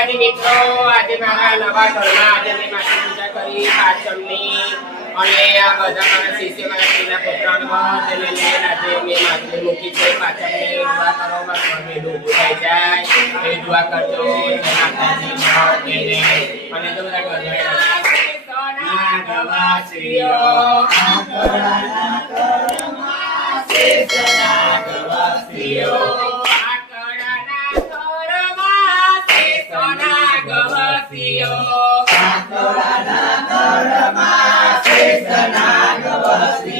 માતાજી મિત્રો, આજે મારા નવા ઘરમાં આજે મેં માતા પૂજા કરી પાચમની અને આ બધા મારા શિષ્ય મારા પીના પુત્રનો તેને લઈને આજે મેં માતાજી મૂકી છે પાચમની દુઆ કરો, મારા ઘરને ઊભું થઈ જાય. એ દુઆ કરજો અને જો બધા નાગવાસીઓ નાગવાસીઓ આકડાના Nagavasi.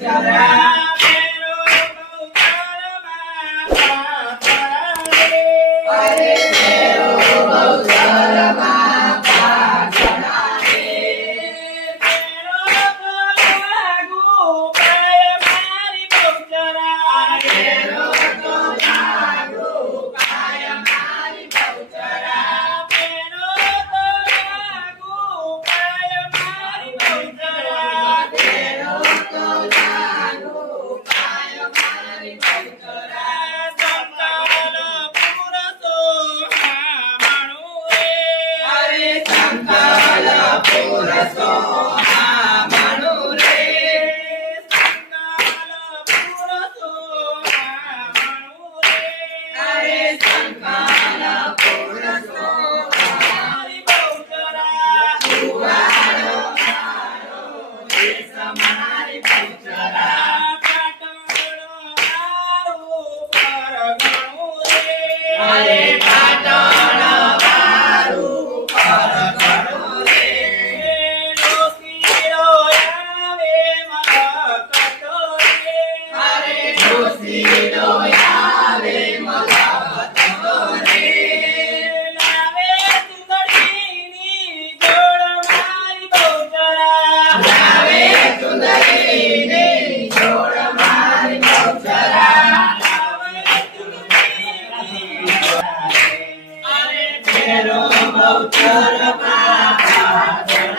Chara, Let's go! Quiero mucho lo más.